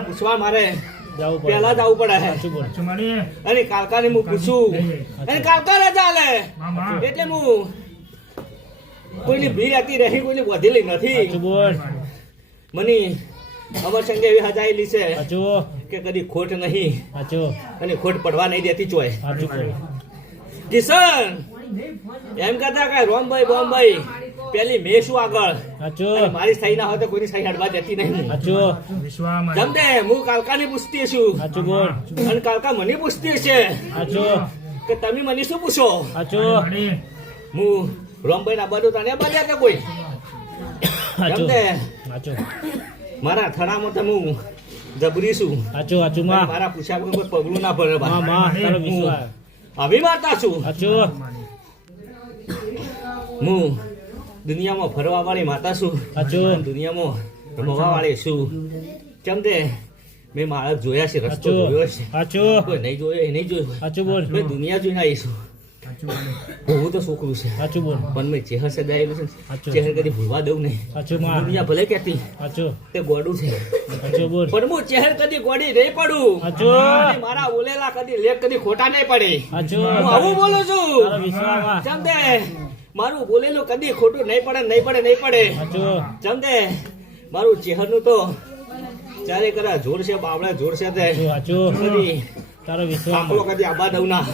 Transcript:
પૂછવા મારે પેલા જવું પડે અને કાલકા ને હું પૂછું અને કાલકા રજા આલે એટલે હું કોઈની ભીડ હતી રહી કોઈની વધેલી નથી મને અમર સંગે એવી હજાયેલી છે કે કદી ખોટ નહીં અને ખોટ પડવા નહીં દેતી ચોય કિશન એમ કહેતા કે રોમભાઈ બોમ્ભાઈ પેલી મેં શું આગળ મારી સહી ના હોય તો કોઈની સહી હડવા દેતી નહીં જમદે હું કાલકાની પૂછતી છું અને કાલકા મને પૂછતી છે કે તમે મને શું પૂછો હું રોમભાઈ ના બધું તને બન્યા કે કોઈ જમદે મારા થડામાં તો હું જબરી છું મારા પૂછ્યા વગર કોઈ પગલું ના ભરે અભિમાતા છું હું દુનિયામાં ફરવા વાળી માતા છું દુનિયામાં રમવા વાળી છું કેમ તે મેં મારા જોયા છે રસ્તો જોયો છે કોઈ નહીં જોયો એ નહીં જોયો મેં દુનિયા જોઈને આવીશું હું તો છોકરું છે પણ મેં ચેહર સદાયેલું છે ચેહર કદી ભૂલવા દઉં નહીં દુનિયા ભલે કહેતી તે ગોડું છે પણ હું ચેહર કદી ગોડી નહીં પડું મારા બોલેલા કદી લેખ કદી ખોટા નહીં પડે હું આવું બોલું છું ચમદે મારું બોલેલું કદી ખોટું નહીં પડે ચમદે મારું ચેહરનું તો ચારે કરા જોર છે બાવડા જોર છે તે કદી આંકડો કદી આબા દઉં ના